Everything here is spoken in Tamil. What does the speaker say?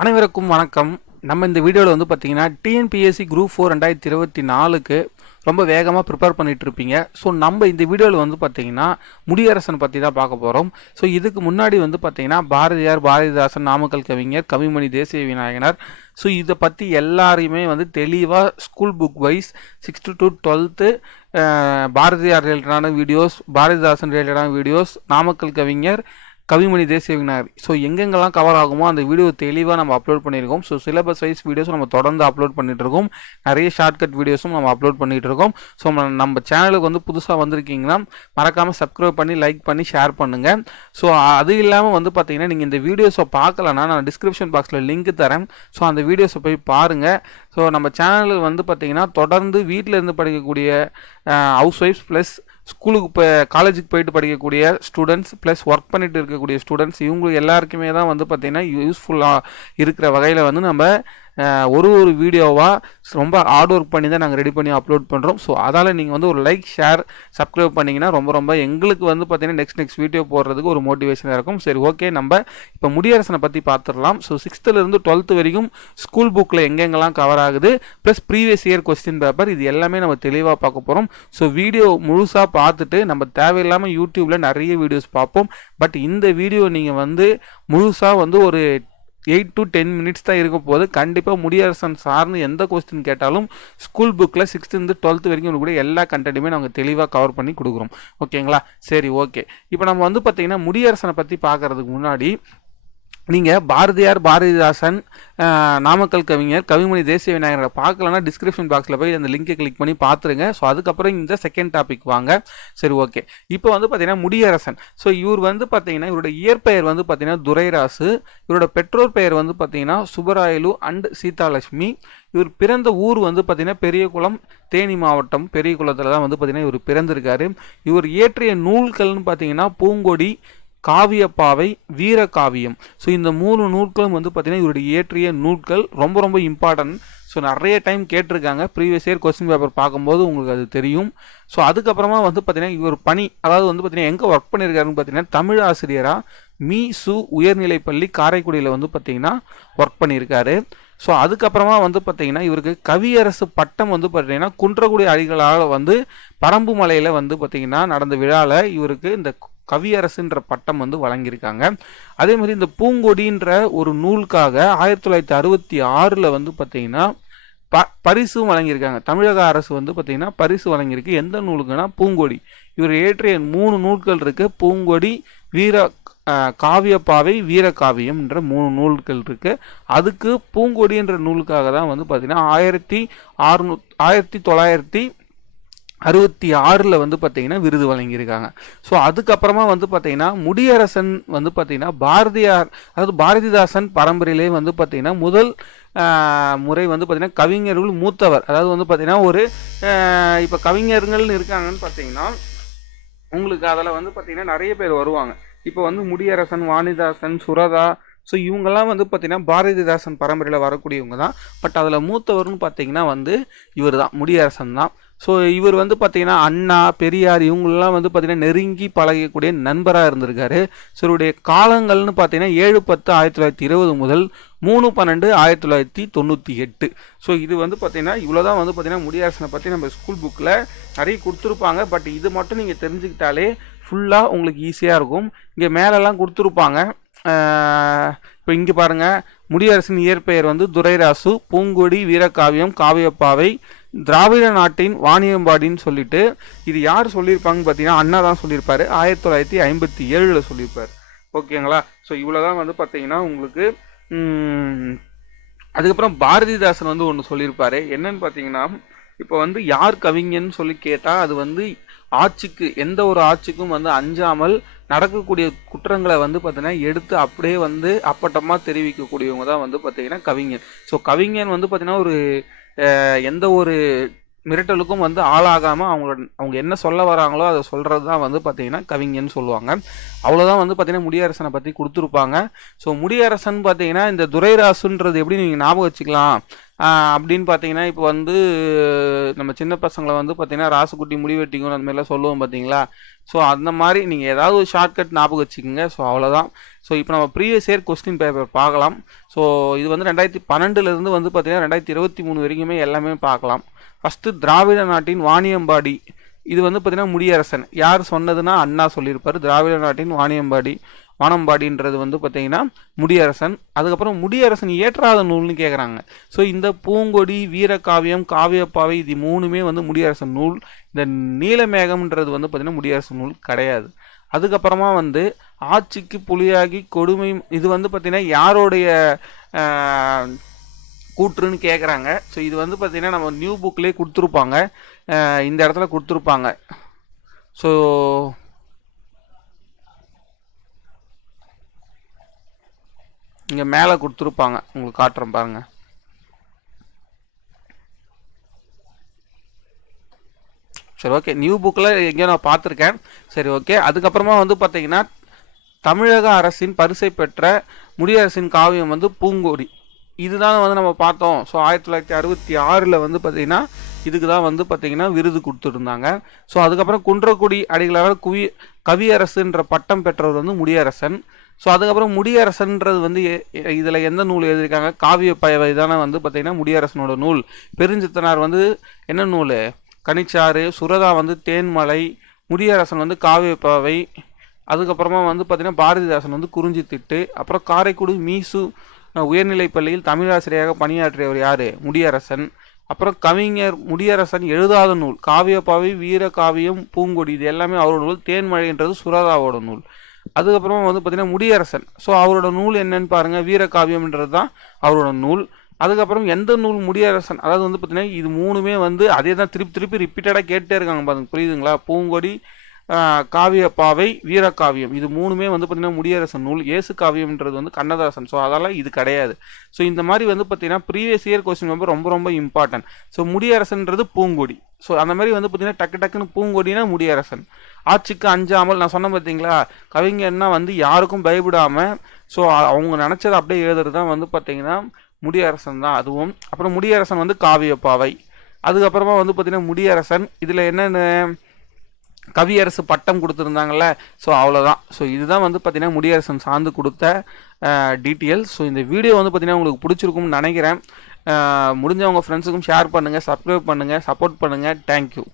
அனைவருக்கும் வணக்கம். நம்ம இந்த வீடியோவில் வந்து பார்த்தீங்கன்னா டிஎன்பிஎஸ்சி குரூப் ஃபோர் ரெண்டாயிரத்தி இருபத்தி நாலுக்கு ரொம்ப வேகமாக ப்ரிப்பேர் பண்ணிகிட்ருப்பீங்க இருப்பீங்க. ஸோ நம்ம இந்த வீடியோவில் வந்து பார்த்தீங்கன்னா முடியரசன் பற்றி தான் பார்க்க போகிறோம் ஸோ இதுக்கு முன்னாடி வந்து பார்த்திங்கன்னா பாரதியார் பாரதிதாசன் நாமக்கல் கவிஞர் கவிமணி தேசிய விநாயகனார். ஸோ இதை பற்றி எல்லாரையுமே வந்து தெளிவாக school book wise sixth to twelfth Bharathiyar ரிலேட்டடான வீடியோஸ் பாரதிதாசன் ரிலேட்டடான வீடியோஸ் நாமக்கல் கவிஞர் கவிமணி தேசிய விநாயகர் ஸோ எங்கெங்கெல்லாம் கவர் ஆகுமோ அந்த வீடியோ தெளிவாக நம்ம அப்லோட் பண்ணியிருக்கோம். ஸோ சிலபஸ் வைஸ் வீடியோஸ் நம்ம தொடர்ந்து அப்லோட் பண்ணிட்டு இருக்கோம் நிறைய ஷார்ட்கட் வீடியோஸும் நம்ம அப்லோட் பண்ணிட்டு இருக்கோம் ஸோ நம்ம சேனலுக்கு வந்து புதுசாக வந்திருக்கீங்கன்னா மறக்காமல் சப்ஸ்கிரைப் பண்ணி லைக் பண்ணி ஷேர் பண்ணுங்கள் ஸோ அது இல்லாமல் வந்து பார்த்தீங்கன்னா நீங்கள் இந்த வீடியோஸை பார்க்கலன்னா நான் டிஸ்கிரிப்ஷன் பாக்ஸில் லிங்க் தரேன். ஸோ அந்த வீடியோஸை போய் பாருங்கள் ஸோ நம்ம சேனலில் வந்து பார்த்தீங்கன்னா தொடர்ந்து வீட்டில் இருந்து படிக்கக்கூடிய ஹவுஸ் ஒய்ஃப்ஸ் ப்ளஸ் ஸ்கூலுக்கு இப்போ காலேஜுக்கு போயிட்டு படிக்கக்கூடிய ஸ்டூடெண்ட்ஸ் ப்ளஸ் ஒர்க் பண்ணிட்டு இருக்கக்கூடிய ஸ்டூடெண்ட்ஸ் இவங்க எல்லாருக்குமே தான் வந்து பார்த்திங்கன்னா யூஸ்ஃபுல்லாக இருக்கிற வகையில் வந்து நம்ம ஒரு ஒரு வீடியோவாக ரொம்ப ஹார்ட் ஒர்க் பண்ணி தான் நாங்கள் ரெடி பண்ணி அப்லோட் பண்ணுறோம் ஸோ அதால் நீங்கள் வந்து ஒரு லைக் ஷேர் சப்ஸ்கிரைப் பண்ணிங்கன்னா ரொம்ப ரொம்ப எங்களுக்கு வந்து பார்த்திங்கன்னா நெக்ஸ்ட் நெக்ஸ்ட் வீடியோ போடுறதுக்கு ஒரு மோட்டிவேஷனாக இருக்கும். சரி ஓகே நம்ம இப்போ முடியரசனை பற்றி பார்த்துடலாம் ஸோ சிக்ஸ்த்துலேருந்து டுவெல்த்து வரைக்கும் ஸ்கூல் புக்கில் எங்கெங்கெல்லாம் கவர் ஆகுது plus previous year question paper இது எல்லாமே நம்ம தெளிவாக பார்க்க போகிறோம் ஸோ வீடியோ முழுசாக பார்த்துட்டு நம்ம தேவையில்லாமல் யூடியூப்பில் நிறைய வீடியோஸ் பார்ப்போம். பட் இந்த வீடியோ நீங்கள் வந்து முழுசாக வந்து ஒரு எயிட் டு டென் மினிட்ஸ் தான் இருக்க போது கண்டிப்பாக முடியரசன் சார்னு எந்த கொஸ்டின் கேட்டாலும் ஸ்கூல் புக்கில் சிக்ஸ்த்துலேருந்து டுவெல்த்து வரைக்கும் கூட எல்லா கண்டென்ட்டுமே நாங்கள் தெளிவாக கவர் பண்ணி கொடுக்குறோம். ஓகேங்களா சரி ஓகே இப்போ நம்ம வந்து பார்த்தீங்கன்னா முடியரசனை பற்றி பார்க்கறதுக்கு முன்னாடி நீங்கள் பாரதியார் பாரதிதாசன் நாமக்கல் கவிஞர் கவிமணி தேசிய விநாயகரை பார்க்கலன்னா டிஸ்கிரிப்ஷன் பாக்ஸில் போய் அந்த லிங்கை கிளிக் பண்ணி பார்த்துருங்க. ஸோ அதுக்கப்புறம் இந்த செகண்ட் டாபிக் வாங்க. சரி ஓகே இப்போ வந்து பார்த்தீங்கன்னா முடியரசன். ஸோ இவர் வந்து பார்த்தீங்கன்னா இவரோட இயற்பெயர் வந்து பார்த்தீங்கன்னா துரைராசு. இவரோட பெற்றோர் பெயர் வந்து பார்த்தீங்கன்னா சுபராயலு அண்ட் சீதாலட்சுமி. இவர் பிறந்த ஊர் வந்து பார்த்தீங்கன்னா பெரியகுளம் தேனி மாவட்டம் பெரியகுளத்தில் தான் வந்து பார்த்தீங்கன்னா இவர் பிறந்திருக்காரு. இவர் இயற்றிய நூல்கள்னு பார்த்தீங்கன்னா பூங்கொடி காவியப்பாவை வீர காவியம். ஸோ இந்த மூணு நூல்களும் வந்து பார்த்தீங்கன்னா இவருடைய இயற்றிய நூல்கள் ரொம்ப ரொம்ப இம்பார்ட்டன்ட் ஸோ நிறைய டைம் கேட்டிருக்காங்க. ப்ரீவியஸ் இயர் கொஸ்டின் பேப்பர் பார்க்கும்போது உங்களுக்கு அது தெரியும். ஸோ அதுக்கப்புறமா வந்து பார்த்தீங்கன்னா இவர் பணி அதாவது வந்து பார்த்தீங்கன்னா எங்கே ஒர்க் பண்ணியிருக்காருன்னு பார்த்தீங்கன்னா தமிழ் ஆசிரியராக மீ சு உயர்நிலைப்பள்ளி காரைக்குடியில் வந்து பார்த்தீங்கன்னா ஒர்க் பண்ணியிருக்காரு. ஸோ அதுக்கப்புறமா வந்து பார்த்தீங்கன்னா இவருக்கு கவியரசு பட்டம் வந்து பார்த்தீங்கன்னா குன்றக்குடி அடிகளால் வந்து பரம்பு மலையில் வந்து பார்த்தீங்கன்னா நடந்த விழாவில் இவருக்கு இந்த கவியரசுன்ற பட்டம் வந்து வழங்கியிருக்காங்க. அதே மாதிரி இந்த பூங்கொடின்ற ஒரு நூலுக்காக ஆயிரத்தி தொள்ளாயிரத்தி அறுபத்தி ஆறில் வந்து பார்த்தீங்கன்னா ப பரிசும் வழங்கியிருக்காங்க. தமிழக அரசு வந்து பார்த்தீங்கன்னா பரிசு வழங்கியிருக்கு. எந்த நூலுக்குன்னா பூங்கொடி. இவர் இயற்றிய மூணு நூல்கள் இருக்குது பூங்கொடி வீர காவியப்பாவை காவியப்பாவை வீரகாவியம்ன்ற மூணு நூல்கள் இருக்குது அதுக்கு பூங்கொடின்ற நூலுக்காக தான் வந்து பார்த்தீங்கன்னா ஆயிரத்தி அறுநூ ஆயிரத்தி தொள்ளாயிரத்தி அறுபத்தி ஆறில் வந்து பார்த்தீங்கன்னா விருது வழங்கியிருக்காங்க. ஸோ அதுக்கப்புறமா வந்து பார்த்தீங்கன்னா முடியரசன் வந்து பார்த்தீங்கன்னா பாரதியார் அதாவது பாரதிதாசன் பரம்பரையிலே வந்து பார்த்தீங்கன்னா முதல் முறை வந்து பார்த்தீங்கன்னா கவிஞர்கள் மூத்தவர். அதாவது வந்து பார்த்தீங்கன்னா ஒரு இப்போ கவிஞர்கள்னு இருக்காங்கன்னு பார்த்தீங்கன்னா உங்களுக்கு அதில் வந்து பார்த்தீங்கன்னா நிறைய பேர் வருவாங்க. இப்போ வந்து முடியரசன் வாணிதாசன் சுரதா ஸோ இவங்கெல்லாம் வந்து பார்த்தீங்கன்னா பாரதிதாசன் பரம்பரையில் வரக்கூடியவங்க தான். பட் அதில் மூத்தவர்னு பார்த்தீங்கன்னா வந்து இவர் தான் முடியரசன் தான். ஸோ இவர் வந்து பார்த்தீங்கன்னா அண்ணா பெரியார் இவங்களெல்லாம் வந்து பார்த்தீங்கன்னா நெருங்கி பழகக்கூடிய நண்பராக இருந்திருக்காரு. ஸோ இவருடைய காலங்கள்னு பார்த்தீங்கன்னா ஏழு பத்து ஆயிரத்தி தொள்ளாயிரத்தி இருபது முதல் மூணு பன்னெண்டு ஆயிரத்தி தொள்ளாயிரத்தி தொண்ணூற்றி எட்டு. ஸோ இது வந்து பார்த்தீங்கன்னா இவ்வளோ தான் வந்து பார்த்தீங்கன்னா முடியரசனை பற்றி நம்ம ஸ்கூல் புக்கில் நிறைய கொடுத்துருப்பாங்க. பட் இது மட்டும் நீங்கள் தெரிஞ்சுக்கிட்டாலே ஃபுல்லாக உங்களுக்கு ஈஸியாக இருக்கும். இங்கே மேலெல்லாம் கொடுத்துருப்பாங்க. இப்போ இங்கே பாருங்கள் முடியரசின் இயற்பெயர் வந்து துரைராசு பூங்கொடி வீரகாவியம் காவியப்பாவை திராவிட நாட்டின் வாணியம்பாடின்னு சொல்லிட்டு இது யார் சொல்லியிருப்பாங்கன்னு பார்த்தீங்கன்னா அண்ணா தான் சொல்லியிருப்பாரு. ஆயிரத்தி தொள்ளாயிரத்தி ஐம்பத்தி ஏழில் சொல்லியிருப்பார். ஓகேங்களா? ஸோ இவ்வளோ தான் வந்து பார்த்தீங்கன்னா உங்களுக்கு அதுக்கப்புறம் பாரதிதாசன் வந்து ஒன்று சொல்லியிருப்பாரு. என்னன்னு பார்த்தீங்கன்னா இப்போ வந்து யார் கவிஞன்னு சொல்லி கேட்டால் அது வந்து ஆட்சிக்கு எந்த ஒரு ஆட்சிக்கும் வந்து அஞ்சாமல் நடக்கக்கூடிய குற்றங்களை வந்து பார்த்தீங்கன்னா எடுத்து அப்படியே வந்து அப்பட்டமாக தெரிவிக்கக்கூடியவங்க தான் வந்து பார்த்தீங்கன்னா கவிஞன் ஸோ கவிஞன் வந்து பார்த்தீங்கன்னா ஒரு எந்த ஒரு மிரட்டலுக்கும் வந்து ஆளாகாமல் அவங்க அவங்க என்ன சொல்ல வராங்களோ அதை சொல்கிறது தான் வந்து பார்த்திங்கன்னா கவிஞன்னு சொல்லுவாங்க. அவ்வளோதான் வந்து பார்த்திங்கன்னா முடியரசனை பற்றி கொடுத்துருப்பாங்க. ஸோ முடியரசன் பார்த்தீங்கன்னா இந்த துரைராசுன்றது எப்படி நீங்கள் ஞாபகம் வச்சுக்கலாம்? அப்படின்னு பார்த்தீங்கன்னா இப்போ வந்து நம்ம சின்ன பசங்களை வந்து பார்த்தீங்கன்னா ராசுக்குட்டி முடி வெட்டிக்கும் அந்த மாதிரிலாம் சொல்லுவோம் பார்த்தீங்களா ஸோ அந்த மாதிரி நீங்கள் ஏதாவது ஒரு ஷார்ட்கட் ஞாபகம் வச்சுக்கோங்க. ஸோ அவ்வளோதான் ஸோ இப்போ நம்ம ப்ரீவியஸ் இயர் கொஸ்டின் பேப்பர் பார்க்கலாம். ஸோ இது வந்து ரெண்டாயிரத்தி பன்னெண்டுலேருந்து வந்து பார்த்தீங்கன்னா ரெண்டாயிரத்தி இருபத்தி மூணு வரைக்குமே எல்லாமே பார்க்கலாம். ஃபஸ்ட்டு திராவிட நாட்டின் வாணியம்பாடி. இது வந்து பார்த்தீங்கன்னா முடியரசன். யார் சொன்னதுன்னா அண்ணா சொல்லியிருப்பார். திராவிட நாட்டின் வாணியம்பாடி. வானம்பாடின்றது வந்து பார்த்தீங்கன்னா முடியரசன். அதுக்கப்புறம் முடியரசன் ஏற்றாத நூல்னு கேட்குறாங்க ஸோ இந்த பூங்கொடி வீரகாவியம் காவியப்பாவை இது மூணுமே வந்து முடியரசன் நூல். இந்த நீலமேகம்ன்றது வந்து பார்த்தீங்கன்னா முடியரசன் நூல் கிடையாது. அதுக்கப்புறமா வந்து ஆட்சிக்கு புலியாகி கொடுமை இது வந்து பார்த்திங்கன்னா யாருடைய கூற்றுன்னு கேட்குறாங்க ஸோ இது வந்து பார்த்திங்கன்னா நம்ம நியூ புக்லேயே கொடுத்துருப்பாங்க. இந்த இடத்துல கொடுத்துருப்பாங்க. ஸோ இங்கே மேலே கொடுத்துருப்பாங்க. உங்களுக்கு காட்டுறேன் பாருங்கள் சரி ஓகே நியூ புக்கில் எங்கேயோ நான் பார்த்துருக்கேன். சரி ஓகே அதுக்கப்புறமா வந்து பார்த்தீங்கன்னா தமிழக அரசின் பரிசை பெற்ற முடியரசின் காவியம் வந்து பூங்கொடி இதுதான் வந்து நம்ம பார்த்தோம். ஸோ ஆயிரத்தி தொள்ளாயிரத்தி அறுபத்தி ஆறில் வந்து பார்த்தீங்கன்னா இதுக்கு தான் வந்து பார்த்தீங்கன்னா விருது கொடுத்துருந்தாங்க. ஸோ அதுக்கப்புறம் குன்றக்குடி அடிகளார் குவி கவியரசுன்ற பட்டம் பெற்றவர் வந்து முடியரசன். ஸோ அதுக்கப்புறம் முடியரசன்றது வந்து இதில் எந்த நூல் எழுதியிருக்காங்க? காவிய பயவை தானே வந்து பார்த்தீங்கன்னா முடியரசனோட நூல். பெருஞ்சித்தனார் வந்து என்ன நூல்? கனிச்சாறு சுரதா வந்து தேன்மலை முடியரசன் வந்து காவியப்பாவை அதுக்கப்புறமா வந்து பார்த்தீங்கன்னா பாரதிதாசன் வந்து குறிஞ்சி திட்டு அப்புறம் காரைக்குடி மீசு உயர்நிலைப் பள்ளியில் தமிழாசிரியராக பணியாற்றியவர் யார்? முடியரசன். அப்புறம் கவிஞர் முடியரசன் எழுதாத நூல். காவியப்பாவை வீரகாவியம் பூங்கொடி இது எல்லாமே அவரோட நூல். தேன்மழைன்றது சுரதாவோட நூல். அதுக்கப்புறமா வந்து பார்த்தீங்கன்னா முடியரசன். ஸோ அவரோட நூல் என்னன்னு பாருங்கள் வீரகாவியம்ன்றது தான் அவரோட நூல். அதுக்கப்புறம் எந்த நூல் முடியரசன்? அதாவது வந்து பார்த்தீங்கன்னா இது மூணுமே வந்து அதே தான் திருப்பி திருப்பி ரிப்பீட்டடாக கேட்டே இருக்காங்க பாருங்க. புரியுதுங்களா? பூங்கொடி காவியப்பாவை வீரகாவியம். இது மூணுமே வந்து பார்த்திங்கன்னா முடியரசன் நூல். ஏசு காவியம்ன்றது வந்து கண்ணதாசன். ஸோ அதெல்லாம் இது கிடையாது. ஸோ இந்த மாதிரி வந்து பார்த்தீங்கன்னா ப்ரீவியஸ் இயர் கொஸ்டின் வந்து ரொம்ப ரொம்ப இம்பார்ட்டன்ட் ஸோ முடியரசன்றது பூங்கொடி. ஸோ அந்த மாதிரி வந்து பார்த்திங்கன்னா டக்கு டக்குன்னு பூங்கொடினா முடியரசன். ஆட்சிக்கு அஞ்சாமல் நான் சொன்னேன் பார்த்தீங்களா கவிஞர்னா வந்து யாருக்கும் பயப்படாமல் ஸோ அவங்க நினச்சதை அப்படியே எழுதுறது தான் வந்து பார்த்திங்கன்னா முடியரசன் தான் அதுவும். அப்புறம் முடியரசன் வந்து காவியப்பாவை. அதுக்கப்புறமா வந்து பார்த்திங்கன்னா முடியரசன். இதில் என்னென்ன? கவியரசு பட்டம் கொடுத்துருந்தாங்கல்ல ஸோ அவ்வளோதான் ஸோ இதுதான் வந்து பார்த்தீங்கன்னா முடியரசன் சார்ந்து கொடுத்த டீட்டெயில்ஸ் ஸோ இந்த வீடியோ வந்து பார்த்தீங்கன்னா உங்களுக்கு பிடிச்சிருக்கும்னு நினைக்கிறேன். முடிஞ்சவங்க ஃப்ரெண்ட்ஸுக்கும் ஷேர் பண்ணுங்கள் சப்ஸ்கிரைப் பண்ணுங்கள் சப்போர்ட் பண்ணுங்கள் தேங்க்யூ